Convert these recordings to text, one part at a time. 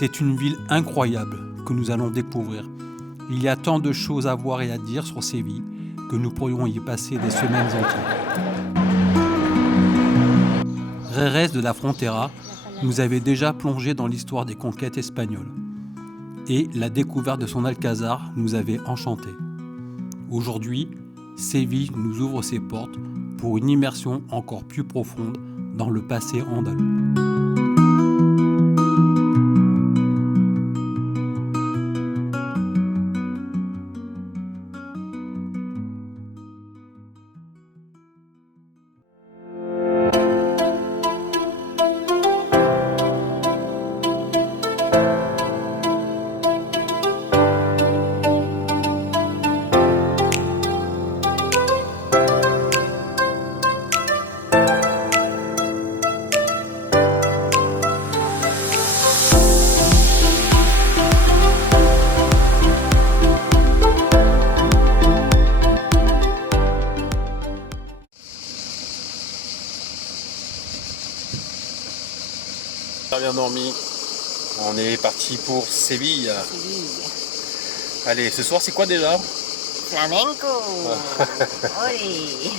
C'est une ville incroyable que nous allons découvrir. Il y a tant de choses à voir et à dire sur Séville que nous pourrions y passer des semaines entières. Jerez de la Frontera nous avait déjà plongé dans l'histoire des conquêtes espagnoles. Et la découverte de son alcazar nous avait enchantés. Aujourd'hui, Séville nous ouvre ses portes pour une immersion encore plus profonde dans le passé andalou. Bien dormi. On est parti pour Séville. Allez, ce soir c'est quoi déjà? Flamenco. Oui.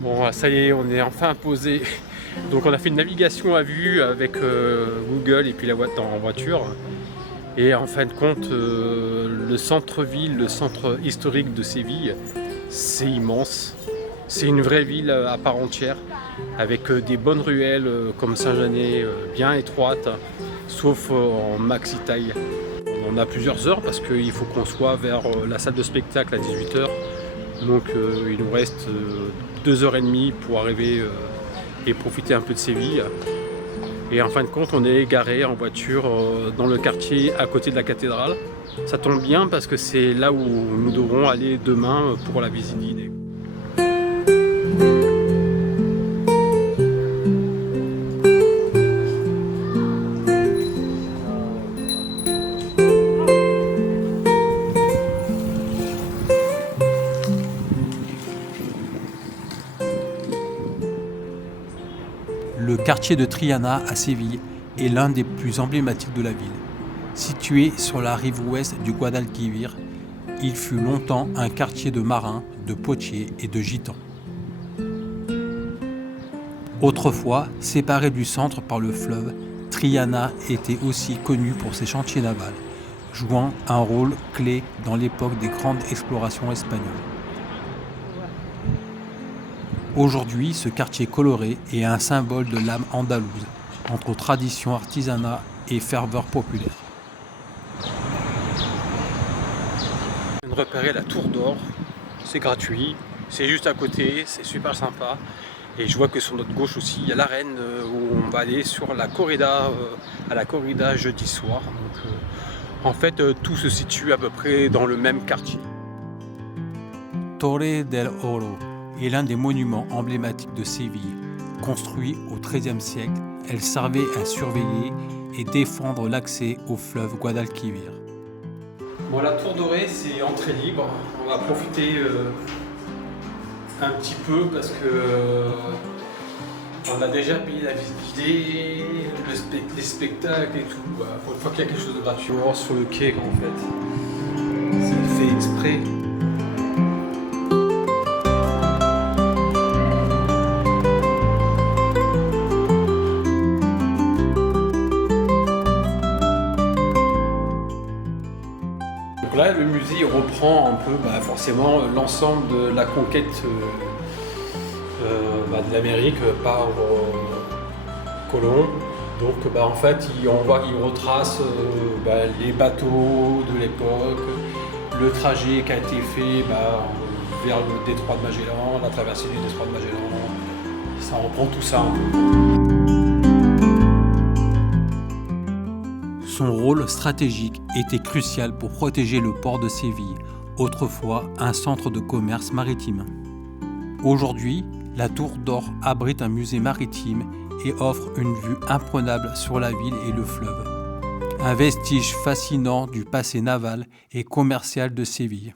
Bon, ça y est, on est enfin posé. Donc on a fait une navigation à vue avec Google et puis la boîte en voiture. Et en fin de compte, le centre-ville, le centre historique de Séville, c'est immense. C'est une vraie ville à part entière, avec des bonnes ruelles comme Saint-Janet, bien étroites, sauf en maxi taille. On a plusieurs heures parce qu'il faut qu'on soit vers la salle de spectacle à 18h. Donc il nous reste 2h30 pour arriver et profiter un peu de Séville. Et en fin de compte, on est garé en voiture dans le quartier à côté de la cathédrale. Ça tombe bien parce que c'est là où nous devrons aller demain pour la visite guidée. Le quartier de Triana à Séville est l'un des plus emblématiques de la ville. Situé sur la rive ouest du Guadalquivir, il fut longtemps un quartier de marins, de potiers et de gitans. Autrefois, séparé du centre par le fleuve, Triana était aussi connu pour ses chantiers navals, jouant un rôle clé dans l'époque des grandes explorations espagnoles. Aujourd'hui, ce quartier coloré est un symbole de l'âme andalouse, entre tradition, artisanat et ferveur populaire. On vient de repérer la Tour d'Or, c'est gratuit, c'est juste à côté, c'est super sympa. Et je vois que sur notre gauche aussi, il y a l'arène où on va aller sur la corrida, à la corrida jeudi soir. Donc, en fait, tout se situe à peu près dans le même quartier. Torre del Oro est l'un des monuments emblématiques de Séville. Construit au XIIIe siècle, elle servait à surveiller et défendre l'accès au fleuve Guadalquivir. Bon, la Tour Dorée, c'est entrée libre. On va profiter un petit peu parce que on a déjà payé la visite guidée, les spectacles et tout. Pour une fois qu'il y a quelque chose de gratuit. On va voir sur le quai en fait. C'est fait exprès. Donc là, le musée reprend un peu forcément l'ensemble de la conquête de l'Amérique par colons. Donc en fait, on voit qu'ils retracent les bateaux de l'époque, le trajet qui a été fait vers le détroit de Magellan, la traversée du détroit de Magellan. Ça reprend tout ça. Son rôle stratégique était crucial pour protéger le port de Séville, autrefois un centre de commerce maritime. Aujourd'hui, la Tour d'Or abrite un musée maritime et offre une vue imprenable sur la ville et le fleuve. Un vestige fascinant du passé naval et commercial de Séville.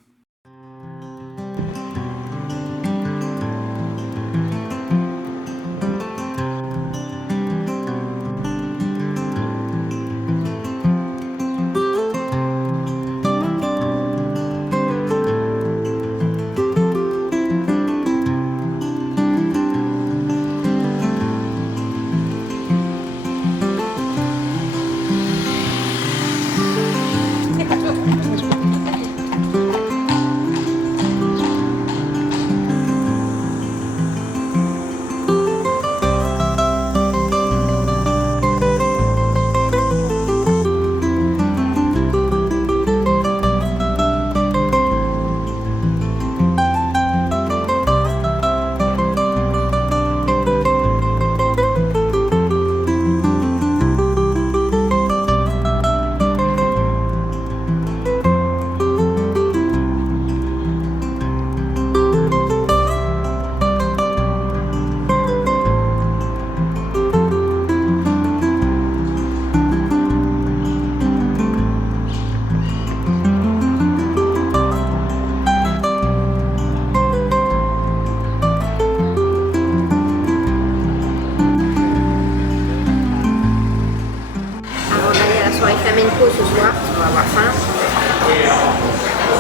Flamenco ce soir, on va avoir faim.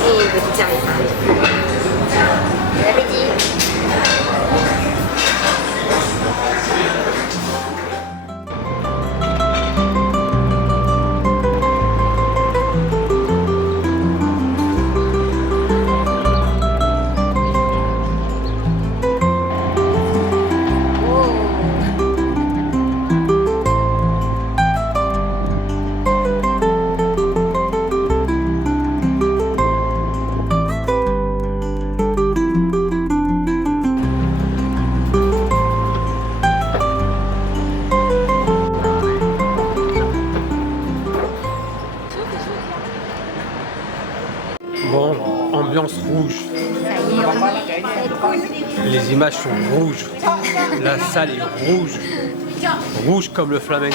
Et une petite tarif. Bon appétit. Bon, ambiance rouge. Les images sont rouges. La salle est rouge. Rouge comme le flamenco.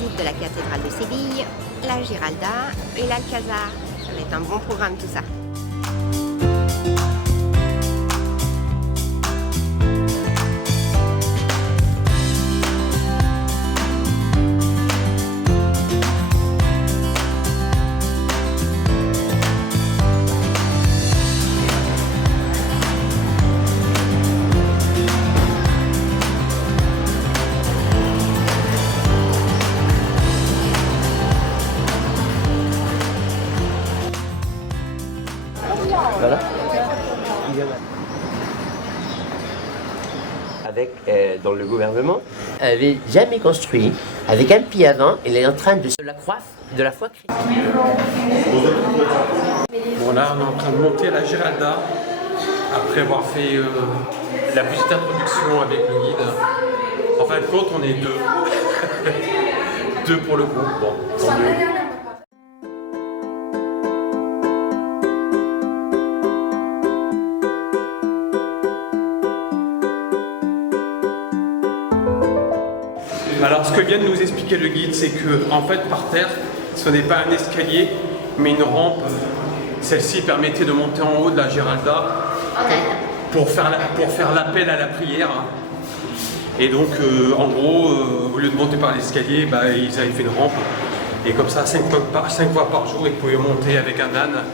visite de la cathédrale de Séville, la Giralda et l'Alcazar. Ça va être un bon programme tout ça. Voilà. Avec, dans le gouvernement, avait jamais construit. Avec un pied avant, il est en train de la coiffe de la foi chrétienne. Bon là on est en train de monter la Giralda après avoir fait la petite introduction avec le guide. En fin de compte on est deux. Deux pour le groupe. Bon, tant mieux. Alors ce que vient de nous expliquer le guide, c'est que en fait par terre, ce n'est pas un escalier, mais une rampe. Celle-ci permettait de monter en haut de la Giralda pour faire l'appel à la prière. Et donc en gros, au lieu de monter par l'escalier, ils avaient fait une rampe. Et comme ça, 5 fois par jour, ils pouvaient monter avec un âne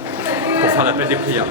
pour faire l'appel des prières.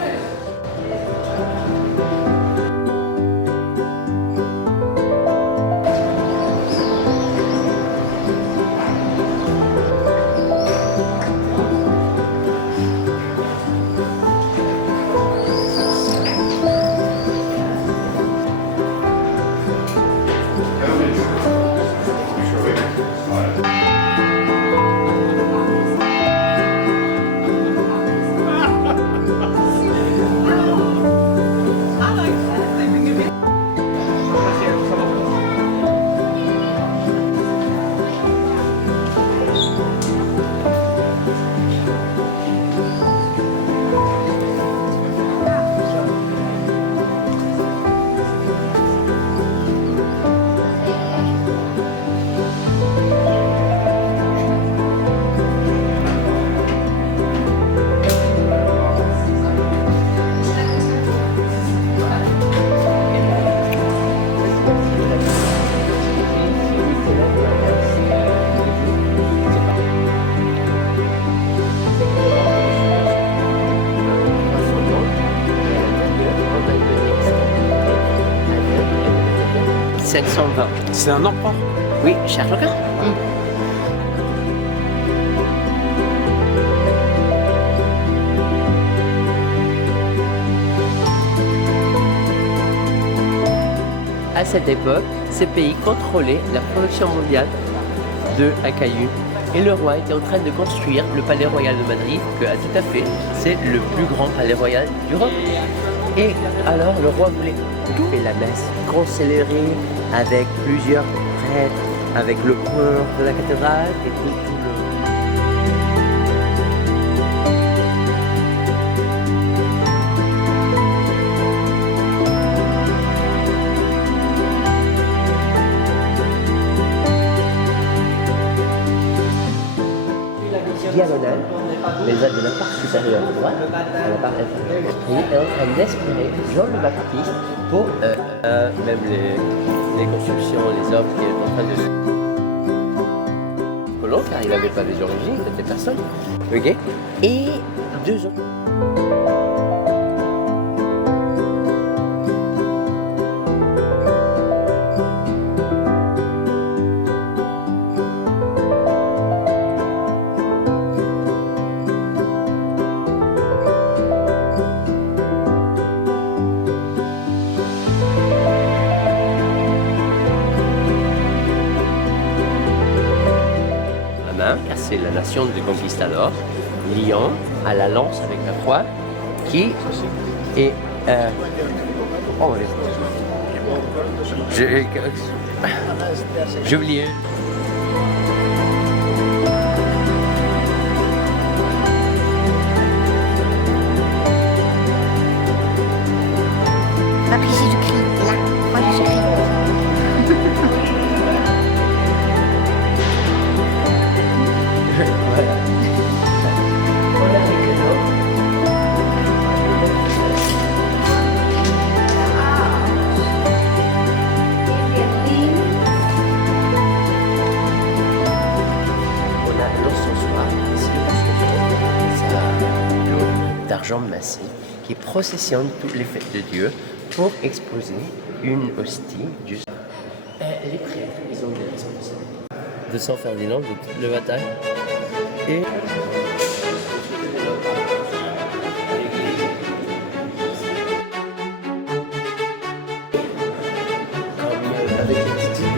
C'est un empereur. Oui, Charles Quint. À cette époque, ces pays contrôlaient la production mondiale de caillou. Et le roi était en train de construire le palais royal de Madrid, que tout à fait, c'est le plus grand palais royal d'Europe. Et alors le roi voulait tout faire la messe, concélébrer avec plusieurs prêtres, avec le chœur de la cathédrale et tout le... Diagonale, mais de la part supérieure droite à la part inférieure. Il est en train d'espérer Jean le Baptiste pour même les constructions, les œuvres qu'il est en train de... Colomb, car il n'avait pas des origines, il n'était personne. Ok. Et 2 autres. C'est la nation des conquistadors, liant à la lance avec la croix, qui est... J'ai oublié. Ma prise du cri, là, moi je crie. d'argent massif qui processionne toutes les fêtes de Dieu pour exposer une hostie du sang. Les prêtres, ils ont une responsabilité de Saint Ferdinand, de toute la bataille. Et avec l'attitude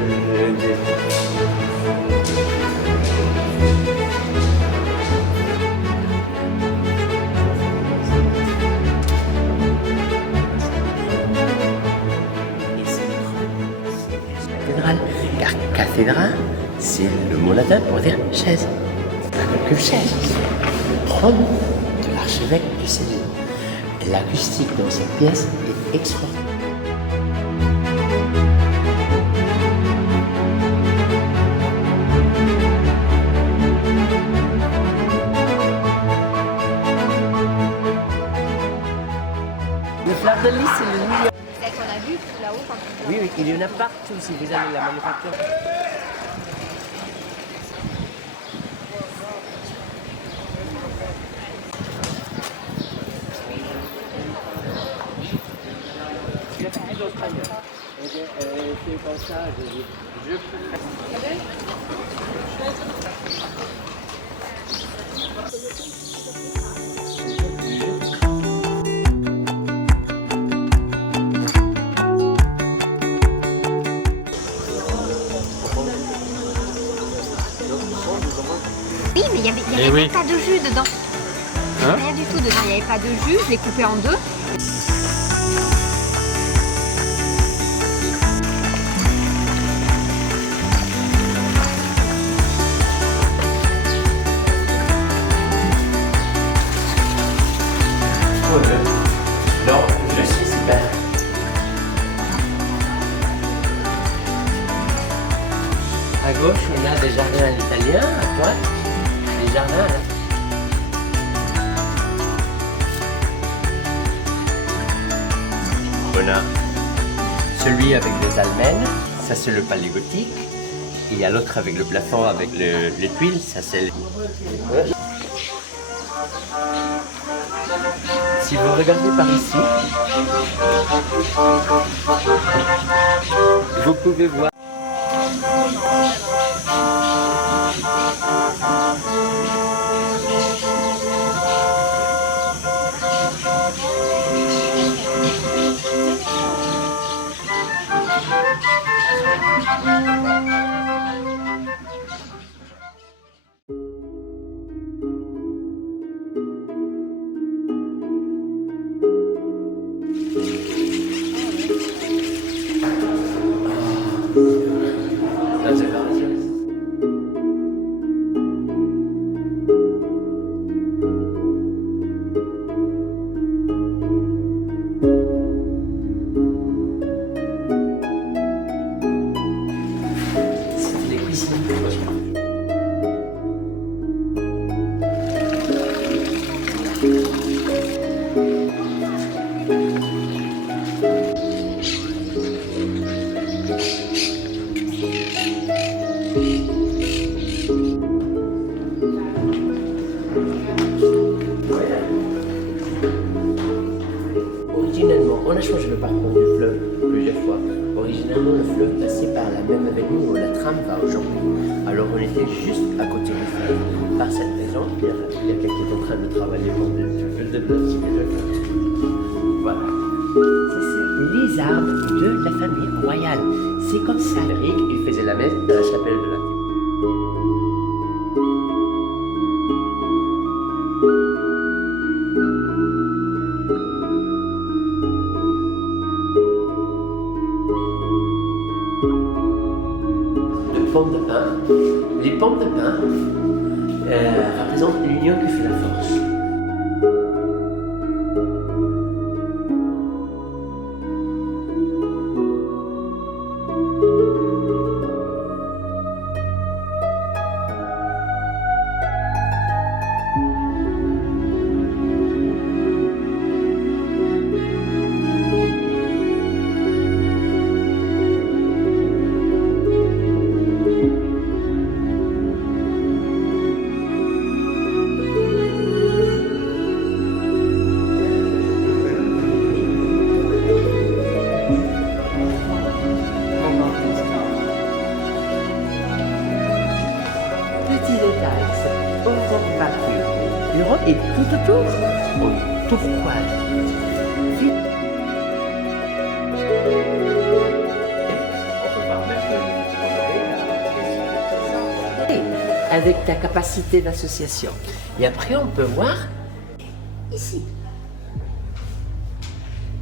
cathédrale, car cathédrale, c'est le mot latin pour dire chaise. Pas que chaise, trône de l'archevêque du Seigneur. L'acoustique dans cette pièce est extraordinaire. Le fleur de lys, c'est le million. Celle qu'on a vue là-haut quand on Oui, il y en a partout si vous allez à la manufacture. C'est comme ça, Oui, mais il n'y avait oui. pas de jus dedans. Hein? Rien du tout dedans, il n'y avait pas de jus, je l'ai coupé en deux. Non, je suis super. À gauche, on a des jardins à l'italien, à droite, des jardins à la... On a celui avec les almènes, ça c'est le palais gothique. Il y a l'autre avec le plafond, avec les tuiles, ça c'est... Si vous regardez par ici, vous pouvez voir. Originalement, on a changé le parcours du fleuve plusieurs fois. Originalement, le fleuve passait par la même avenue où la tram va aujourd'hui. Alors on était juste à côté du fleuve. Par cette raison, il y a quelqu'un qui est en train de travailler pour le développer le fleuve. Voilà. Ça, c'est les arbres de la famille royale. C'est comme ça. Il faisait la messe dans la chapelle de la de pin. Les pommes de pin représentent l'union qui fait la force. petits détails sont Europa pure. L'Europe est tout autour en turquoise. Avec ta capacité d'association. Et après, on peut voir ici.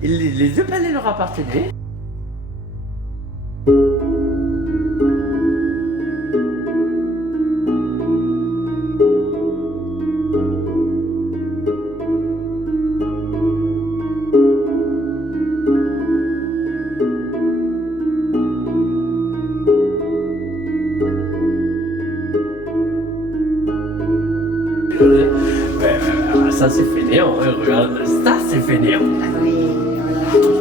Les deux palais leur appartenaient. Ça c'est fainéant, regarde, ça c'est fainéant. Ah oui, voilà.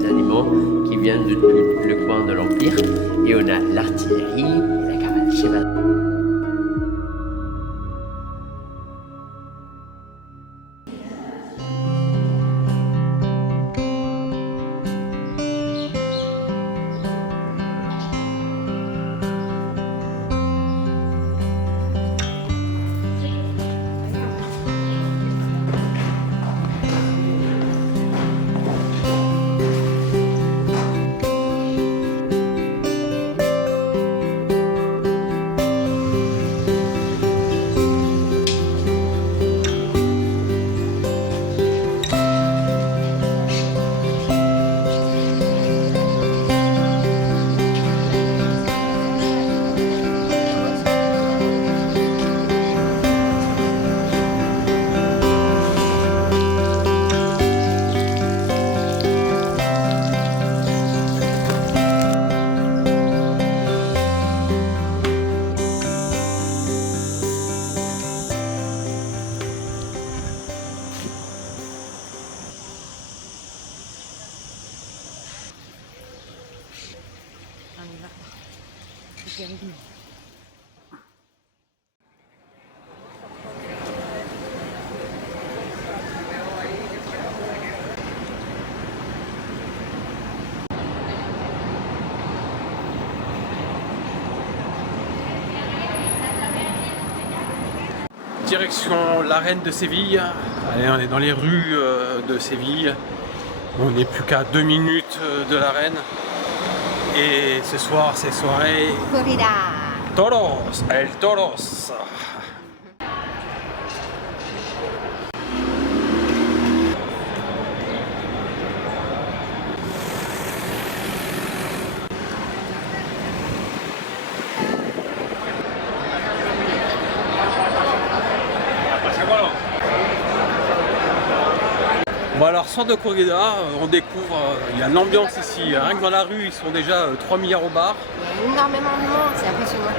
Des animaux qui viennent de tout le coin de l'Empire. Et on a l'artillerie et la cavalerie cheval. Direction l'arène de Séville. Allez, on est dans les rues de Séville. On n'est plus qu'à 2 minutes de l'arène. Et ce soir, c'est soirée Corrida. Toros, el Toros. Bon alors, sort de corrida, on découvre, il y a l'ambiance ici, rien que dans la rue, ils sont déjà 3 milliards au bar. Il y a énormément de monde, c'est impressionnant.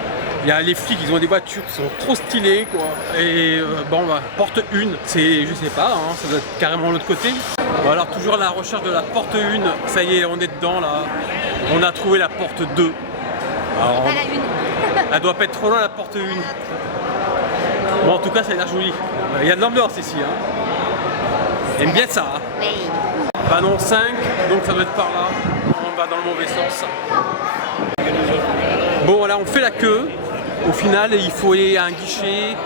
Il y a les flics, ils ont des voitures qui sont trop stylées quoi. Et bon bah, porte 1, c'est je sais pas, hein, ça doit être carrément de l'autre côté. Bon alors toujours à la recherche de la porte 1, ça y est on est dedans là. On a trouvé la porte 2. Alors, Pas la une. elle doit pas être trop loin la porte 1. Bon en tout cas ça a l'air joli. Il y a de l'ambiance ici. Hein. J'aime bien ça. Hein. Oui. Banon 5, donc ça doit être par là. On va dans le mauvais sens. Bon voilà, on fait la queue. Au final, il faut aller à un guichet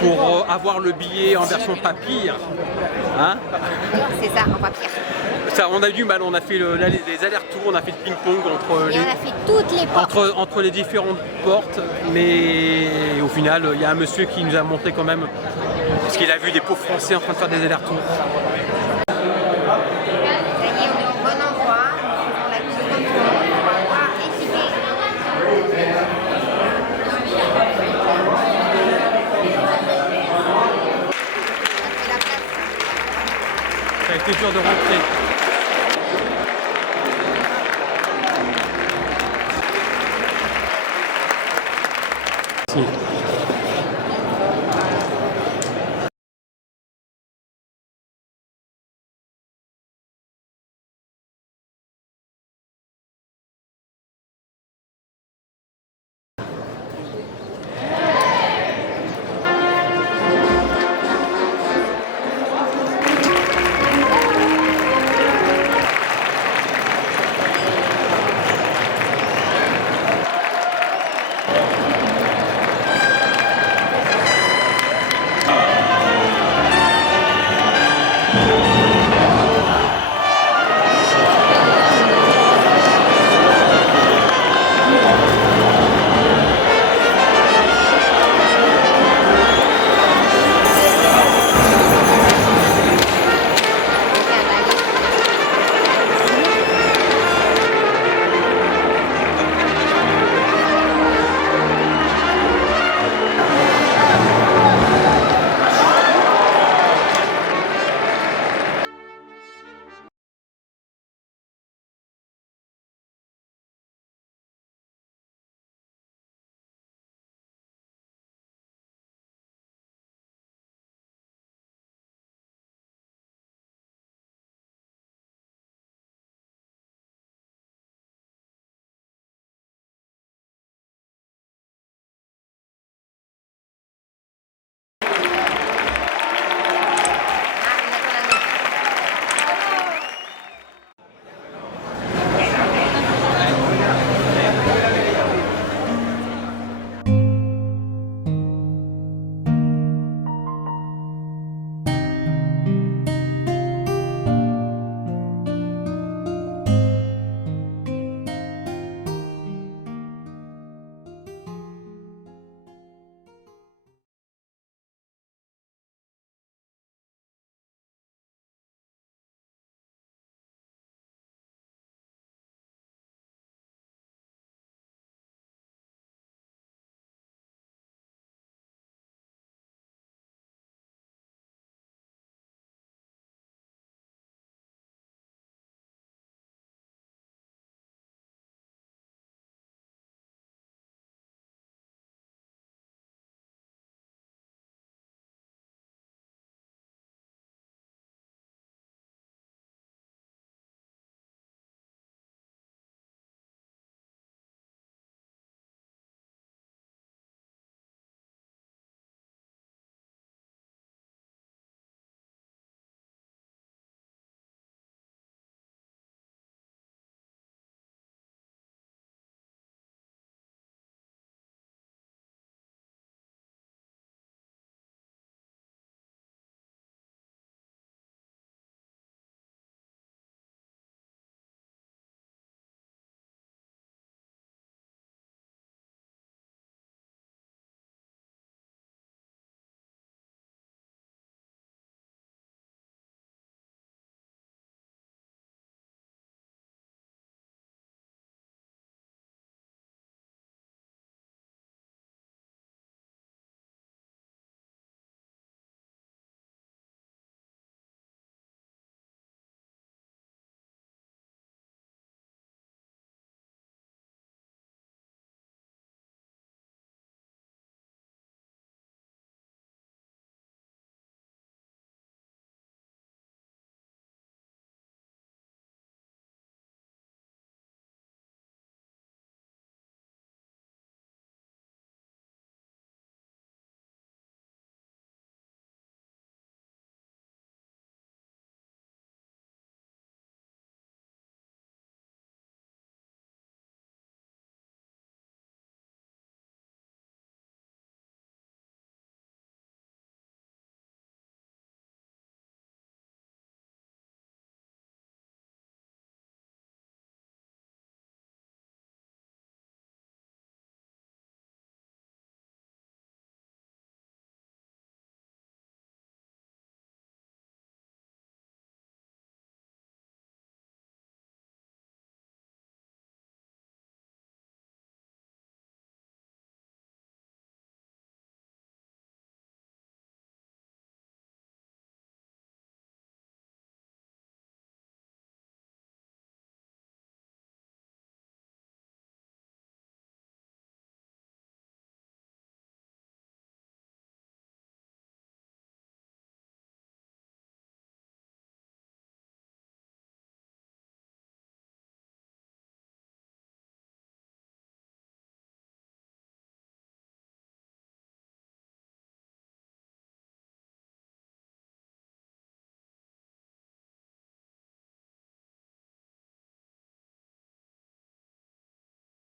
pour avoir le billet en version papier. Hein? C'est ça, en papier. Ça, on a du mal, on a fait les allers-retours, on a fait le ping-pong entre, Et on a fait toutes les portes. entre les différentes portes, mais au final, il y a un monsieur qui nous a montré quand même, parce qu'il a vu des pauvres Français en train de faire des allers-retours.